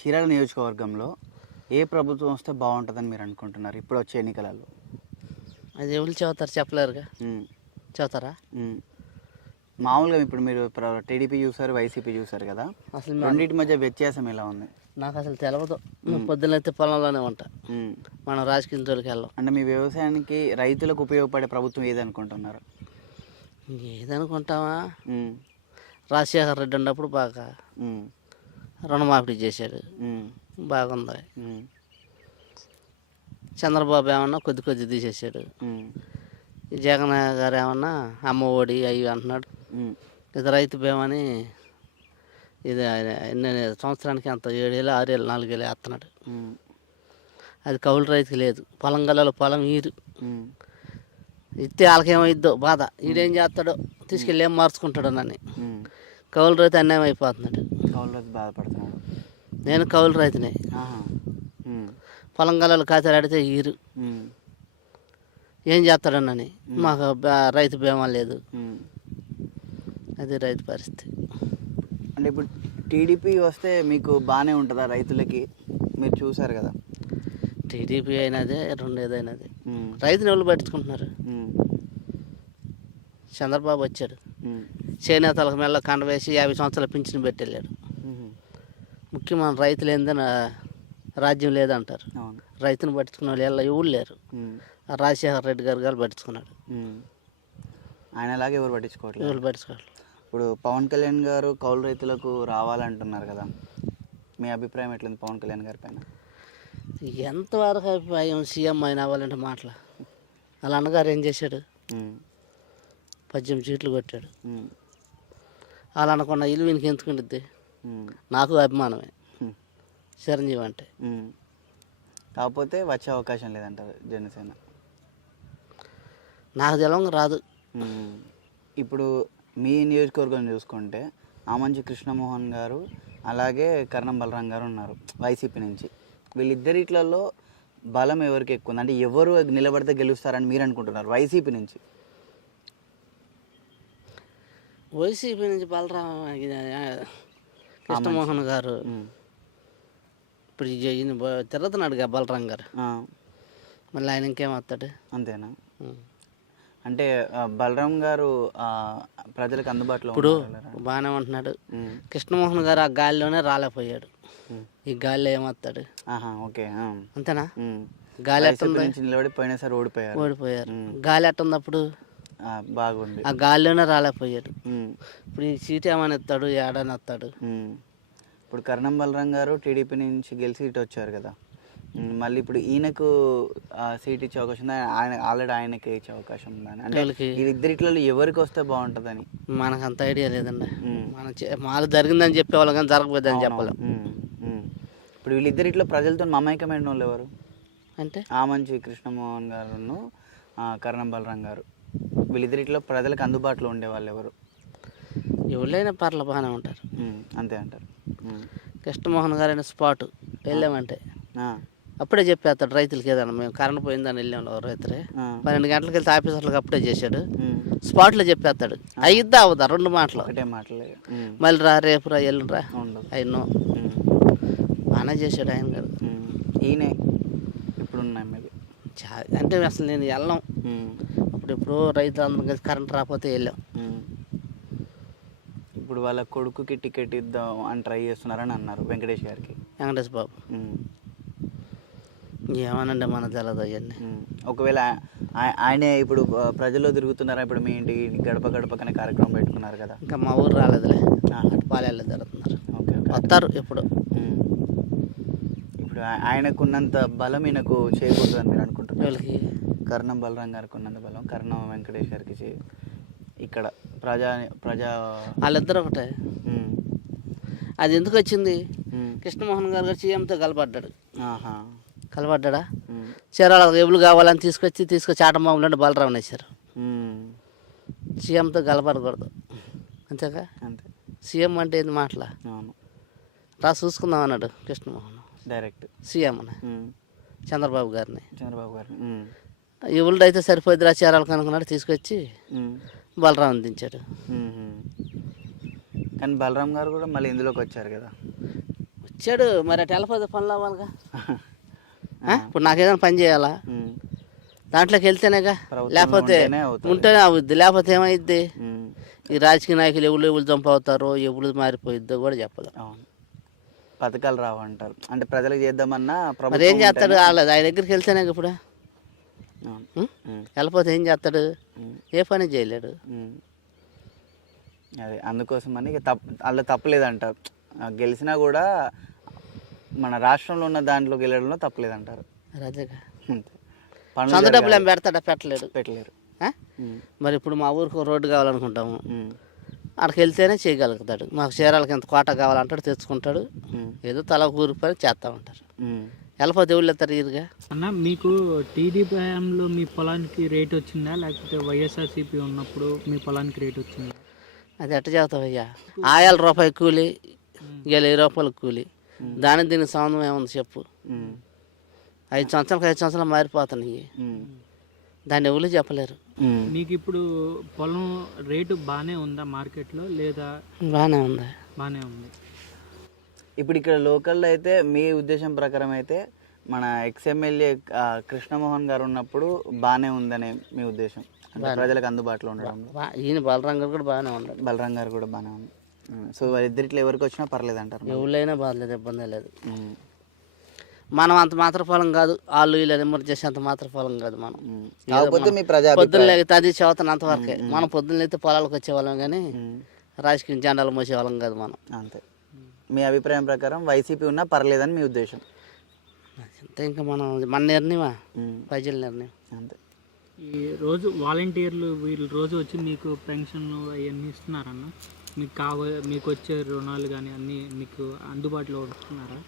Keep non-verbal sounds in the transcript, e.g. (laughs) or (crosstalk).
చీరాల నియోజకవర్గంలో ఏ ప్రభుత్వం వస్తే బాగుంటుందని మీరు అనుకుంటున్నారు ఇప్పుడు వచ్చే ఎన్నికలలో? అది ఎవరు చెబుతారు చెప్పలేరుగా. ఉమ్. మామూలుగా ఇప్పుడు మీరు టీడీపీ చూసారు వైసీపీ చూసారు కదా. అసలు రెండింటి మధ్య వ్యత్యాసం ఎలా ఉంది? నాకు అసలు తెలియదు మేము పొద్దున్నైతే పొలంలోనే ఉంటా. మనం రాజకీయ జోలికి వెళ్ళాం. అంటే మీ వ్యవసాయానికి రైతులకు ఉపయోగపడే ప్రభుత్వం ఏది అనుకుంటున్నారు ఏదనుకుంటామా? ఉమ్, రాజశేఖర రెడ్డి ఉన్నప్పుడు బాగా రుణమాఫీ చేశాడు. బాగుంది. చంద్రబాబు ఏమన్నా కొద్ది కొద్ది తీసేసాడు జగన్ గారు ఏమన్నా అమ్మ ఒడి అవి అంటున్నాడు. ఇది రైతు బీమాని ఇది ఎన్ని సంవత్సరానికి అంత ఏడేళ్ళు ఆరేళ్ళు నాలుగేళ్ళు వేస్తున్నాడు. అది కౌలు రైతుకి లేదు. పొలం గల్లలో పొలం ఈరు. ఇస్తే వాళ్ళకేమైద్దో బాధ. ఈడేం చేస్తాడో తీసుకెళ్ళి ఏం మార్చుకుంటాడో నన్ను. కౌలు రైతు అన్యాయం అయిపోతున్నాడు. కౌలు రైతు బాధపడుతున్నాడు. నేను కౌలు రైతునే. పొలం గల్లలో ఖాతాలు ఆడితే ఈరు. ఏం చేస్తాడోనని మాకు బా- రైతు బీమా లేదు. అది రైతు పరిస్థితి. అంటే ఇప్పుడు టీడీపీ వస్తే మీకు బాగానే ఉంటుందా రైతులకి? మీరు చూసారు కదా. టీడీపీ అయినదే రెండు ఏదైనది. రైతుని ఎవరు పట్టించుకుంటున్నారు? చంద్రబాబు వచ్చాడు. చేనేతలకు మెల్ల కండ వేసి యాభై సంవత్సరాల పింఛను పెట్టి వెళ్ళాడు ఉమ్. ముఖ్యమైన రైతులు ఏందని రాజ్యం లేదంటారు. రైతుని పట్టించుకున్న వాళ్ళు ఎలా ఎవరు లేరు. రాజశేఖర రెడ్డి గారు గారు పట్టించుకున్నాడు. ఉమ్. ఆయనలాగా ఎవరు పట్టించుకోవట్లేదు? ఎవరు పట్టించుకోవాలి ఇప్పుడు పవన్ కళ్యాణ్ గారు కౌలు రైతులకు రావాలంటున్నారు కదా. మీ అభిప్రాయం ఎట్లుంది పవన్ కళ్యాణ్ గారి పైన? ఎంతవరకు అభిప్రాయం సీఎం అయిన అవ్వాలంటే మాటలు. వాళ్ళ అన్నగారు ఏం చేశాడు? పద్దెనిమిది సీట్లు కొట్టాడు. వాళ్ళు అనుకున్న ఇల్లు వీనికి ఎందుకుంటుంది నాకు అభిమానమే. చిరంజీవి అంటే. కాకపోతే వచ్చే అవకాశం లేదంటారు జనసేన. నాకు తెలవంగా రాదు. ఇప్పుడు మీ నియోజకవర్గం చూసుకుంటే ఆమంచి కృష్ణమోహన్ గారు అలాగే కర్ణం బలరాం గారు ఉన్నారు వైసీపీ నుంచి. వీళ్ళిద్దరిట్లలో బలం ఎవరికి ఎక్కువ ఉంది? అంటే ఎవరు నిలబడితే గెలుస్తారని మీరు అనుకుంటున్నారు వైసీపీ నుంచి? వైసీపీ నుంచి బలరాం కృష్ణమోహన్ గారు. ఇప్పుడు ఈయన బ- తిరుగుతున్నాడుగా బలరాం గారు మళ్ళీ ఆయన ఇంకేమవుతాడు అంతేనా. అంటే బలరాం గారు ప్రజలకు అందుబాటులో ఇప్పుడు? బాగానే ఉంటున్నాడు కృష్ణమోహన్ గారు ఆ గాలిలోనే రాలేకపోయాడు. ఈ గాలిలో ఏమవుతాడు ఆహా ఓకే. అంతేనా. గాలి ఎట్టుంది నిలబడి పోయినసారి ఓడిపోయారు ఓడిపోయారు. గాలి ఎట్టుంది అప్పుడు బాగుంది. ఆ గాలిలోనే రాలేకపోయాడు. ఇప్పుడు ఈ సీట్ ఏమని ఎత్తాడు ఏడని ఉమ్. ఇప్పుడు కర్ణం బలరాం గారు టీడీపీ నుంచి గెలిచి ఇటు వచ్చారు కదా. మళ్ళీ ఇప్పుడు ఈయనకు ఆ, సీట్ ఇచ్చే అవకాశం ఉందా? ఆయన ఆల్రెడీ ఆయనకే ఇచ్చే అవకాశం ఉందని అంటే వీళ్ళిద్దరిట్లో ఎవరికి వస్తే బాగుంటుందని. మనకు అంత ఐడియా లేదండి. మనం మాకు జరిగిందని చెప్పేవాళ్ళం కానీ జరగబోద్దని చెప్పలేం. ఇప్పుడు వీళ్ళిద్దరిట్లో ప్రజలతో మమైకమైన వాళ్ళు ఎవరు? అంటే? ఆమంచి కృష్ణమోహన్ గారును ఆ, కర్ణం బలరాం గారు. వీళ్ళిద్దరిట్లో ప్రజలకు అందుబాటులో ఉండే వాళ్ళు ఎవరు ఎవరైనా పర్ల బాగానే ఉంటారు. అంతే అంటారు. కృష్ణమోహన్ గారు అయిన స్పాట్ వెళ్ళామంటే అప్పుడే చెప్పేస్తాడు రైతులకి ఏదన్నా మేము కరెంట్ పోయిందని వెళ్ళాం ఓ రైతులే. పన్నెండు గంటలకు వెళ్తే ఆఫీసర్లకు అప్పుడే చేశాడు. స్పాట్లో చెప్పేస్తాడు. అయిద్దా అవుదా రెండు మాటలు? ఒకటే మాటలే. ఉమ్, మళ్ళీ రా రేపు రా ఎల్లుండి రా. అయినో బాగానే చేశాడు ఆయన గారు. ఈయనే చా- అంటే అసలు నేను వెళ్ళాం ఉమ్, అప్పుడు ఎప్పుడో రైతులు అందరం కలిసి కరెంట్ రాకపోతే వెళ్ళాం. ఇప్పుడు వాళ్ళ కొడుకుకి టికెట్ ఇద్దాం అని ట్రై చేస్తున్నారని అన్నారు వెంకటేష్ గారికి. వెంకటేష్ బాబు. ఉమ్, ఏమనండి మన తెలదు అవన్నీ. ఒకవేళ ఆయనే ఇప్పుడు ప్రజల్లో తిరుగుతున్నారా? ఇప్పుడు మీ ఇంటికి గడప గడపకనే కార్యక్రమం పెట్టుకున్నారు కదా. ఇంకా మా ఊరు రాలేదులే. ఆ, అటు పాలెళ్ళు జరుగుతున్నారు. Okay okay. వస్తారు. ఇప్పుడు ఆ- ఆయనకున్నంత బలం ఈయనకు చేయకూడదని మీరు అనుకుంటున్నారు. వీళ్ళకి కర్ణం బలరాం గారికి ఉన్నంత బలం. కర్ణం వెంకటేష్ గారికి చే ఇక్కడ ప్రజా ప్రజా వాళ్ళిద్దరు ఒకటే. అది ఎందుకు వచ్చింది? కృష్ణమోహన్ గారు గారు సీఎంతో కలపడ్డాడు. ఆహా, కలపడ్డా చీరాల ఎబులు కావాలని తీసుకొచ్చి తీసుకొచ్చి ఆటంబాబులు అంటే బలరావు వేశారు సీఎంతో కలపడకూడదు. అంతేగా? అంతే. సీఎం అంటే ఏంది మాటల? అవును. రా చూసుకుందాం అన్నాడు కృష్ణమోహన్. డైరెక్ట్. సీఎం చంద్రబాబు గారిని. చంద్రబాబు గారిని. ఎవరిది అయితే సరిపోద్దిరా చీరాలకు అనుకున్నాడు తీసుకొచ్చి బలరాం దించాడు ఉమ్, ఉమ్. కానీ బలరాం గారు కూడా మళ్ళీ ఇందులోకి వచ్చారు కదా? ఇచ్చాడు మరి అటు వెళ్ళిపోతే పనులు అవ్వాలిగా? (laughs) ఇప్పుడు నాకు ఏదైనా పని చేయాలా? దాంట్లోకి వెళ్తేనేగా? లేకపోతే ఉంటేనే అవుద్ది లేకపోతే ఏమైద్ది? ఈ రాజకీయ నాయకులు ఎవరు ఎవరు జంప్ అవుతారో ఎవరు మారిపోయిద్దో కూడా అవును. పథకాలు రావంటారు. అంటే ప్రజలకు చేద్దామన్నా మరి ఏం చేస్తాడు వాళ్ళ ఆయన దగ్గరికి వెళ్తేనే ఇప్పుడు? వెళ్ళిపోతే ఏం చేస్తాడు? ఏ పని చేయలేడు. అదే అందుకోసమని తప్పు అలా తప్పలేదంటారు ఆ, గెలిచినా కూడా మన రాష్ట్రంలో ఉన్న దాంట్లో గెలడంలో తప్పలేదంటారు. అదేగా. సొంత డబ్బులు ఏం. పెడతాడా? పెట్టలేడు. పెట్టలేరు. మరి ఇప్పుడు మా ఊరికి రోడ్డు కావాలనుకుంటాము. అక్కడికి వెళ్తేనే చేయగలుగుతాడు. మాకు చీరాలకి ఎంత కోట కావాలంటాడు తెచ్చుకుంటాడు. ఏదో తల ఒక ఊరి పని చేస్తూ ఉంటారు వెళ్ళిపోతే ఎవరు వెళ్తారు ఈరుగా అన్న మీకు టీడీపీ హయాంలో మీ పొలానికి రేట్ వచ్చిందా? లేకపోతే వైఎస్ఆర్సీపీ ఉన్నప్పుడు మీ పొలానికి రేట్ వచ్చిందా? అది ఎట్ట చెబుతావయ్యా ఆయాల రూపాయి కూలి ఇవాళ వెయ్యి రూపాయలు కూలి. దాని దీనికి సంబంధం ఏముంది చెప్పు? ఐదు సంవత్సరాలకు ఐదు సంవత్సరాలు మారిపోతున్నాయి. దాన్ని ఎవరు చెప్పలేరు. మీకు ఇప్పుడు పొలం రేటు బాగానే ఉందా మార్కెట్లో లేదా? బాగానే ఉంది. బాగానే ఉంది. ఇప్పుడు ఇక్కడ లోకల్లో అయితే మీ ఉద్దేశం ప్రకారం అయితే మన ఎక్స్ఎమ్మెల్యే కృష్ణమోహన్ గారు ఉన్నప్పుడు బాగానే ఉందనే మీ ఉద్దేశం. ప్రజలకు అందుబాటులో ఉండడంలో బా- ఈయన బలరంగ కూడా బాగానే ఉన్నాడు బలరాం గారు కూడా బాగానే ఉంది సో వారిద్దరిట్లో ఎవరికి వచ్చినా పర్లేదు అంటారు ఎవరైనా బాధలేదు ఇబ్బంది లేదు. మనం అంత మాత్ర ఫలం కాదు. వాళ్ళు వీళ్ళు నిమ్మరు చేసే అంత మాత్ర ఫలం కాదు మనం. పొద్దున్న లేకపోతే అది చదువుతాను అంతవరకే మనం పొద్దున్న లేకపోతే పొలాలకు వచ్చేవాళ్ళం కానీ రాజకీయ జెండాలు మోసేవాళ్ళం కాదు మనం. అంతే. మీ అభిప్రాయం ప్రకారం వైసీపీ ఉన్నా పర్లేదని మీ ఉద్దేశం? అంతే ఇంకా మనం మన నిర్ణయమా? ప్రజల నిర్ణయం. అంతే. ఈ రోజు వాలంటీర్లు వీళ్ళు రోజు వచ్చి మీకు పెన్షన్ అవన్నీ ఇస్తున్నారన్న? మీకు కావ మీకు వచ్చే రుణాలు కానీ అన్నీ మీకు అందుబాటులో ఉంటున్నారా?